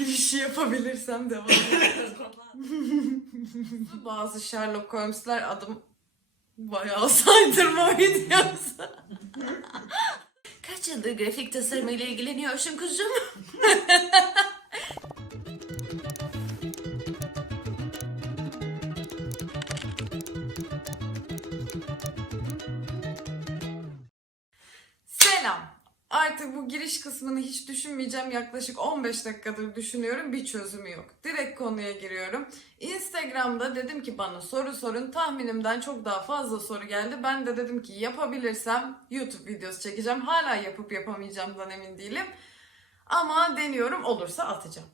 girişi yapabilirsem devam ederim. Bazı Sherlock Holmes'ler adım bayağı saydırma videosu. Kaç yıldır grafik tasarımı ile ilgileniyorsun kuzum? Artık bu giriş kısmını hiç düşünmeyeceğim. Yaklaşık 15 dakikadır düşünüyorum. Bir çözümü yok. Direkt konuya giriyorum. Instagram'da dedim ki bana soru sorun. Tahminimden çok daha fazla soru geldi. Ben de dedim ki yapabilirsem YouTube videosu çekeceğim. Hala yapıp yapamayacağımdan emin değilim. Ama deniyorum olursa atacağım.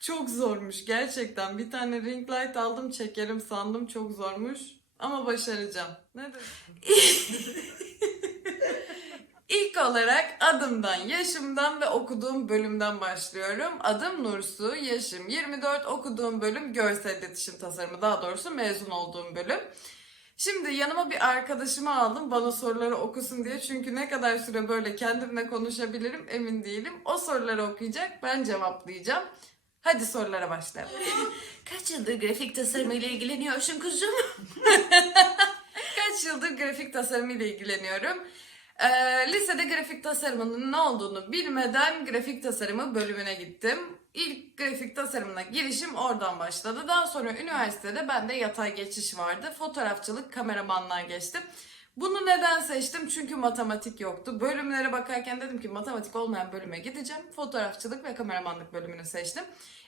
Çok zormuş gerçekten. Bir tane ring light aldım çekerim sandım. Çok zormuş. Ama başaracağım. Ne dedim? İlk olarak adımdan, yaşımdan ve okuduğum bölümden başlıyorum. Adım Nursu, yaşım 24, okuduğum bölüm görsel iletişim tasarımı, daha doğrusu mezun olduğum bölüm. Şimdi yanıma bir arkadaşımı aldım bana soruları okusun diye. Çünkü ne kadar süre böyle kendimle konuşabilirim emin değilim. O soruları okuyacak, ben cevaplayacağım. Hadi sorulara başlayalım. Kaç yıldır grafik tasarımı ile ilgileniyorsun kuzum? Kaç yıldır grafik tasarımı ile ilgileniyorum? Ee, lisede grafik tasarımının ne olduğunu bilmeden grafik tasarımı bölümüne gittim. İlk grafik tasarımına girişim oradan başladı. Daha sonra üniversitede bende yatay geçiş vardı. Fotoğrafçılık, kameramanlığa geçtim. Bunu neden seçtim? Çünkü matematik yoktu. Bölümlere bakarken dedim ki matematik olmayan bölüme gideceğim. Fotoğrafçılık ve kameramanlık bölümünü seçtim.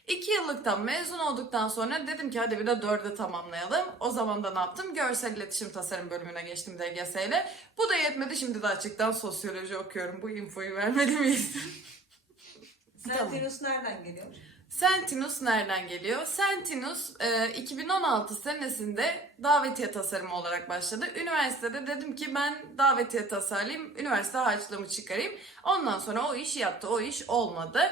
İki yıllıktan mezun olduktan sonra dedim ki hadi bir de dörde tamamlayalım. O zaman da ne yaptım? Görsel iletişim tasarım bölümüne geçtim DGS ile. Bu da yetmedi. Şimdi de açıktan sosyoloji okuyorum. Bu infoyu vermeli miyiz? Tamam. Sentinus nereden geliyor? Sentinus nereden geliyor? Sentinus e, 2016 senesinde davetiye tasarımı olarak başladı. Üniversitede dedim ki ben davetiye tasarlayayım, üniversite harçlığımı çıkarayım. Ondan sonra o iş yattı, o iş olmadı.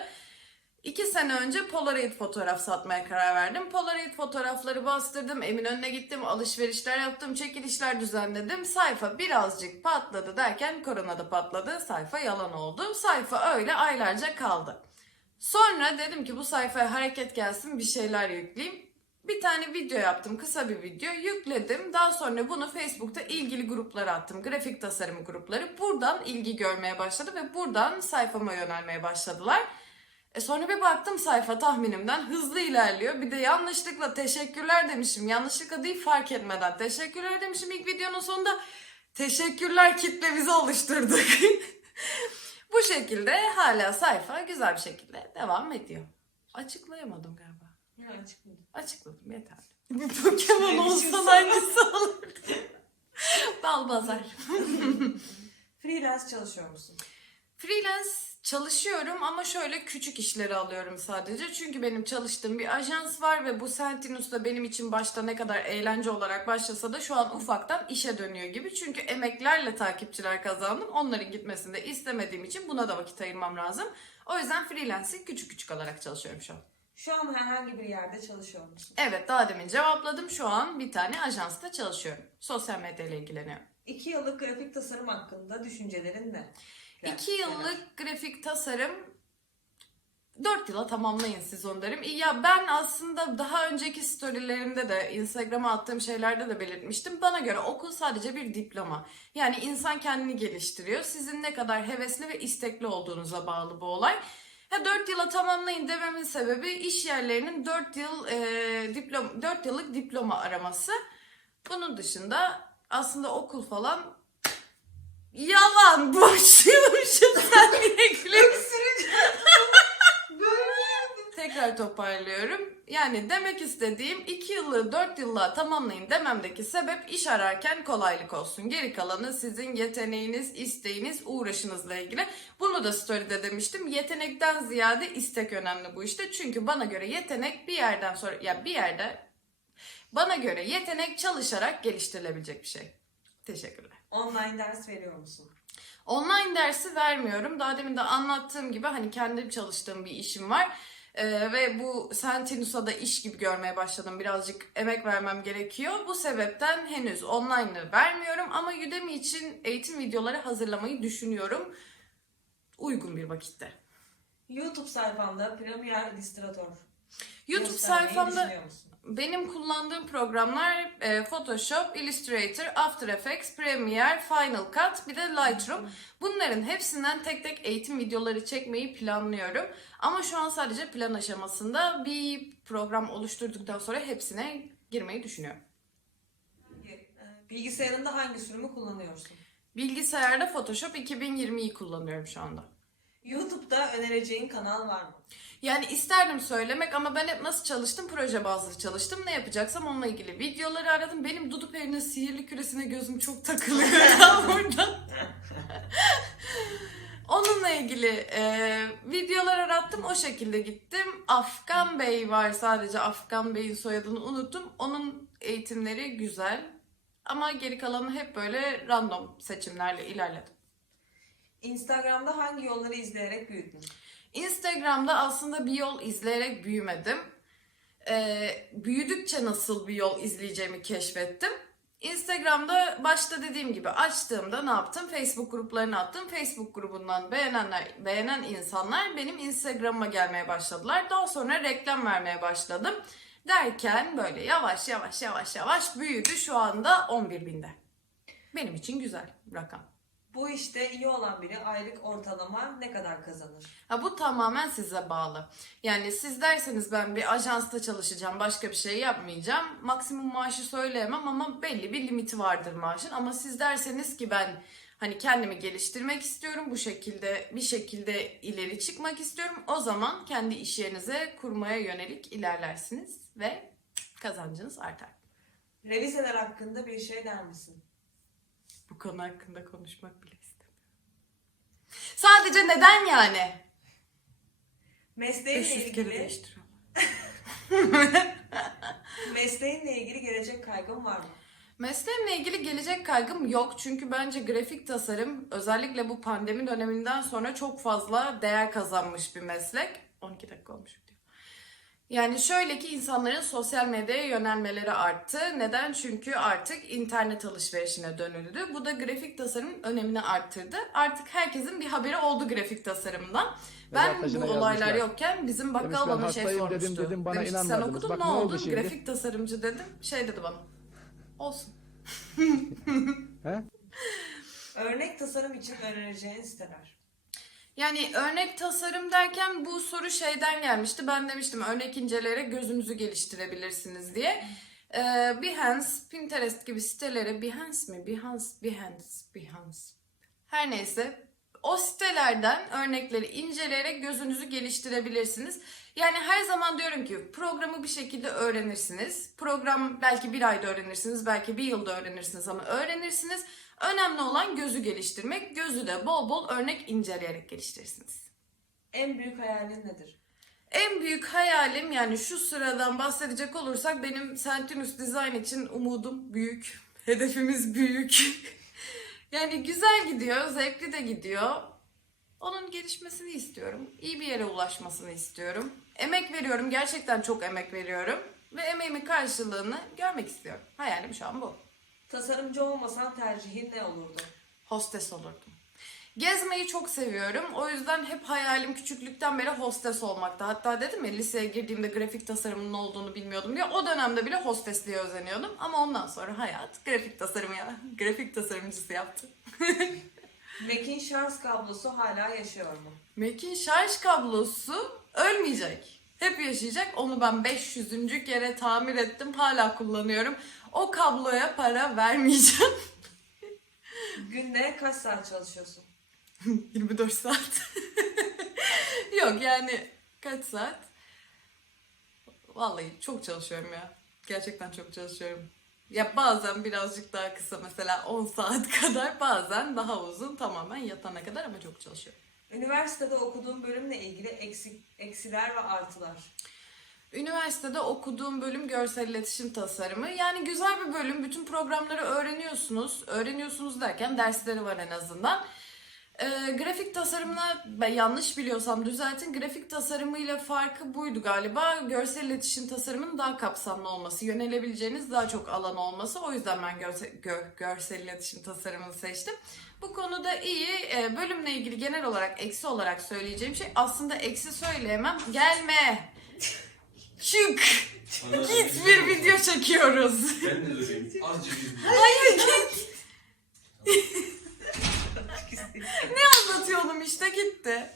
İki sene önce Polaroid fotoğraf satmaya karar verdim. Polaroid fotoğrafları bastırdım, Eminönü'ne gittim, alışverişler yaptım, çekilişler düzenledim. Sayfa birazcık patladı derken korona da patladı. Sayfa yalan oldu. Sayfa öyle aylarca kaldı. Sonra dedim ki bu sayfaya hareket gelsin bir şeyler yükleyeyim. Bir tane video yaptım, kısa bir video yükledim. Daha sonra bunu Facebook'ta ilgili gruplara attım. Grafik tasarım grupları. Buradan ilgi görmeye başladı ve buradan sayfama yönelmeye başladılar. E sonra bir baktım sayfa tahminimden hızlı ilerliyor. Bir de yanlışlıkla teşekkürler demişim. Yanlışlıkla değil fark etmeden teşekkürler demişim ilk videonun sonunda. Teşekkürler kitlemizi oluşturduk. Bu şekilde hala sayfa güzel bir şekilde devam ediyor. Açıklayamadım galiba. Ya çıkmadı. Açıkladım yeterli. Bir Pokemon olsan hangisi olurdu? Balbazar. Freelance çalışıyor musun? Freelance çalışıyorum ama şöyle küçük işleri alıyorum sadece. Çünkü benim çalıştığım bir ajans var ve bu Sentinus da benim için başta ne kadar eğlence olarak başlasa da şu an ufaktan işe dönüyor gibi. Çünkü emeklerle takipçiler kazandım. Onların gitmesini de istemediğim için buna da vakit ayırmam lazım. O yüzden freelance'i küçük küçük alarak çalışıyorum şu an. Şu an herhangi bir yerde çalışıyor musun? Evet daha demin cevapladım. Şu an bir tane ajansta çalışıyorum. Sosyal medya ile ilgileniyorum. İki yıllık grafik tasarım hakkında düşüncelerin ne? İki yıllık grafik tasarım 4 yıla tamamlayın siz onu derim. Ya ben aslında daha önceki storylerimde de Instagram'a attığım şeylerde de belirtmiştim. Bana göre okul sadece bir diploma. Yani insan kendini geliştiriyor. Sizin ne kadar hevesli ve istekli olduğunuza bağlı bu olay. Ha 4 yıla tamamlayın dememin sebebi iş yerlerinin 4 yıl e, diplom 4 yıllık diploma araması. Bunun dışında aslında okul falan yalan boşluymuşum sen niye gülüyorsun? Tekrar toparlıyorum. Yani demek istediğim 2 yıllığı 4 yıllığa tamamlayın dememdeki sebep iş ararken kolaylık olsun. Geri kalanı sizin yeteneğiniz, isteğiniz, uğraşınızla ilgili. Bunu da story'de demiştim. Yetenekten ziyade istek önemli bu işte. Çünkü bana göre yetenek bir yerden sonra ya bir yerde bana göre yetenek çalışarak geliştirilebilecek bir şey. Teşekkürler. Online ders veriyor musun? Online dersi vermiyorum. Daha demin de anlattığım gibi hani kendim çalıştığım bir işim var. Ee, ve bu Sentinus'a da iş gibi görmeye başladım. Birazcık emek vermem gerekiyor. Bu sebepten henüz online'ı vermiyorum ama Udemy için eğitim videoları hazırlamayı düşünüyorum. Uygun bir vakitte. YouTube sayfanda Premiere Illustrator YouTube göstermeyi sayfamda düşünüyor musun? Benim kullandığım programlar e, Photoshop, Illustrator, After Effects, Premiere, Final Cut bir de Lightroom. Bunların hepsinden tek tek eğitim videoları çekmeyi planlıyorum. Ama şu an sadece plan aşamasında bir program oluşturduktan sonra hepsine girmeyi düşünüyorum. E, Bilgisayarında hangi sürümü kullanıyorsun? Bilgisayarda Photoshop 2020'yi kullanıyorum şu anda. YouTube'da önereceğin kanal var mı? Yani isterdim söylemek ama ben hep nasıl çalıştım? Proje bazlı çalıştım. Ne yapacaksam onunla ilgili videoları aradım. Benim Dudu Peri'nin sihirli küresine gözüm çok takılıyor ya burada. Onunla ilgili e, videolar arattım. O şekilde gittim. Afgan Bey var sadece. Afgan Bey'in soyadını unuttum. Onun eğitimleri güzel. Ama geri kalanı hep böyle random seçimlerle ilerledim. Instagram'da hangi yolları izleyerek büyüdün? Instagram'da aslında bir yol izleyerek büyümedim. Ee, büyüdükçe nasıl bir yol izleyeceğimi keşfettim. Instagram'da başta dediğim gibi açtığımda ne yaptım? Facebook gruplarına attım. Facebook grubundan beğenenler, beğenen insanlar benim Instagram'ıma gelmeye başladılar. Daha sonra reklam vermeye başladım. Derken böyle yavaş yavaş yavaş yavaş büyüdü. Şu anda 11 binde. Benim için güzel rakam. Bu işte iyi olan biri aylık ortalama ne kadar kazanır? Ha, bu tamamen size bağlı. Yani siz derseniz ben bir ajansta çalışacağım, başka bir şey yapmayacağım. Maksimum maaşı söyleyemem ama belli bir limiti vardır maaşın. Ama siz derseniz ki ben hani kendimi geliştirmek istiyorum, bu şekilde bir şekilde ileri çıkmak istiyorum. O zaman kendi iş yerinize kurmaya yönelik ilerlersiniz ve kazancınız artar. Revizeler hakkında bir şey der misin? Bu konu hakkında konuşmak bile istemiyorum. Sadece neden yani? Mesleğinle 500 kere ilgili, değiştiriyorum. mesleğinle ilgili gelecek kaygın var mı? Mesleğimle ilgili gelecek kaygım yok çünkü bence grafik tasarım özellikle bu pandemi döneminden sonra çok fazla değer kazanmış bir meslek. 12 dakika olmuş. Yani şöyle ki insanların sosyal medyaya yönelmeleri arttı. Neden? Çünkü artık internet alışverişine dönüldü. Bu da grafik tasarımın önemini arttırdı. Artık herkesin bir haberi oldu grafik tasarımdan. Ben bu olaylar yazmışlar. yokken bizim bakkal bana şey sormuştu. dedim, dedim, bana Demiş ki, sen okudun Bak ne ne oldu oldun? şimdi?" Grafik tasarımcı dedim. Şey dedi bana. Olsun. He? Örnek tasarım için önereceğin siteler. Yani örnek tasarım derken bu soru şeyden gelmişti. Ben demiştim örnek inceleyerek gözünüzü geliştirebilirsiniz diye. Ee, Behance, Pinterest gibi siteleri, Behance mi? Behance, Behance, Behance. Her neyse o sitelerden örnekleri inceleyerek gözünüzü geliştirebilirsiniz. Yani her zaman diyorum ki programı bir şekilde öğrenirsiniz. Program belki bir ayda öğrenirsiniz, belki bir yılda öğrenirsiniz ama öğrenirsiniz. Önemli olan gözü geliştirmek. Gözü de bol bol örnek inceleyerek geliştirirsiniz. En büyük hayalin nedir? En büyük hayalim yani şu sıradan bahsedecek olursak benim Sentinus Design için umudum büyük. Hedefimiz büyük. yani güzel gidiyor, zevkli de gidiyor. Onun gelişmesini istiyorum. İyi bir yere ulaşmasını istiyorum. Emek veriyorum, gerçekten çok emek veriyorum. Ve emeğimin karşılığını görmek istiyorum. Hayalim şu an bu. Tasarımcı olmasan tercihin ne olurdu? hostes olurdum. Gezmeyi çok seviyorum. O yüzden hep hayalim küçüklükten beri hostes olmakta. Hatta dedim ya liseye girdiğimde grafik tasarımın ne olduğunu bilmiyordum diye. O dönemde bile hostesliğe özeniyordum. Ama ondan sonra hayat grafik tasarımı ya. Grafik tasarımcısı yaptı. Mac'in şarj kablosu hala yaşıyor mu? Mac'in şarj kablosu ölmeyecek. Hep yaşayacak. Onu ben 500. kere tamir ettim. Hala kullanıyorum. O kabloya para vermeyeceğim. Günde kaç saat çalışıyorsun? 24 saat. Yok yani kaç saat? Vallahi çok çalışıyorum ya. Gerçekten çok çalışıyorum. Ya bazen birazcık daha kısa mesela 10 saat kadar bazen daha uzun tamamen yatana kadar ama çok çalışıyorum. Üniversitede okuduğun bölümle ilgili eksik, eksiler ve artılar. Üniversitede okuduğum bölüm görsel iletişim tasarımı. Yani güzel bir bölüm. Bütün programları öğreniyorsunuz. Öğreniyorsunuz derken dersleri var en azından. Ee, grafik tasarımına ben yanlış biliyorsam düzeltin. Grafik tasarımıyla farkı buydu galiba. Görsel iletişim tasarımının daha kapsamlı olması, yönelebileceğiniz daha çok alan olması. O yüzden ben görse, gö- görsel iletişim tasarımını seçtim. Bu konuda iyi. Ee, bölümle ilgili genel olarak eksi olarak söyleyeceğim şey aslında eksi söyleyemem. Gelme. Çık. Git bir video çekiyoruz. Ben de. Azıcık. Hayır git. Anlatıyorum gitti.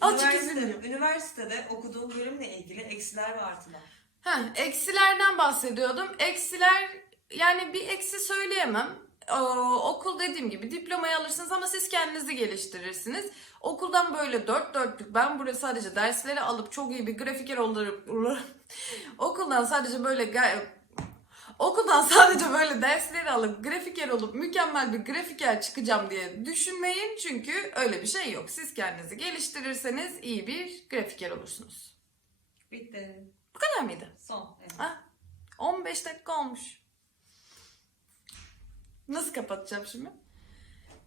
Azıcık Üniversitede, üzülüyorum. üniversitede okuduğum bölümle ilgili eksiler ve artılar. Ha, eksilerden bahsediyordum. Eksiler yani bir eksi söyleyemem. Ee, okul dediğim gibi diplomayı alırsınız ama siz kendinizi geliştirirsiniz. Okuldan böyle dört dörtlük ben buraya sadece dersleri alıp çok iyi bir grafiker olurum. Okuldan sadece böyle Okuldan sadece böyle dersleri alıp grafiker olup mükemmel bir grafiker çıkacağım diye düşünmeyin. Çünkü öyle bir şey yok. Siz kendinizi geliştirirseniz iyi bir grafiker olursunuz. Bitti. Bu kadar mıydı? Son. Evet. Ah, 15 dakika olmuş. Nasıl kapatacağım şimdi?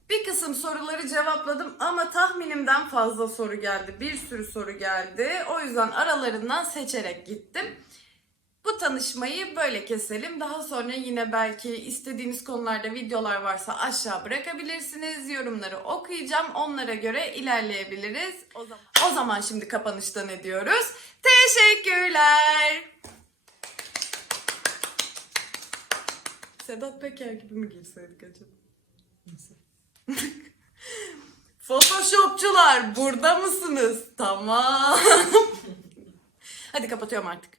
Bir kısım soruları cevapladım ama tahminimden fazla soru geldi. Bir sürü soru geldi. O yüzden aralarından seçerek gittim. Bu tanışmayı böyle keselim. Daha sonra yine belki istediğiniz konularda videolar varsa aşağı bırakabilirsiniz. Yorumları okuyacağım. Onlara göre ilerleyebiliriz. O zaman, o zaman şimdi kapanışta ne diyoruz? Teşekkürler. Sedat Peker gibi mi girseydik acaba? Photoshopçular burada mısınız? Tamam. Hadi kapatıyorum artık.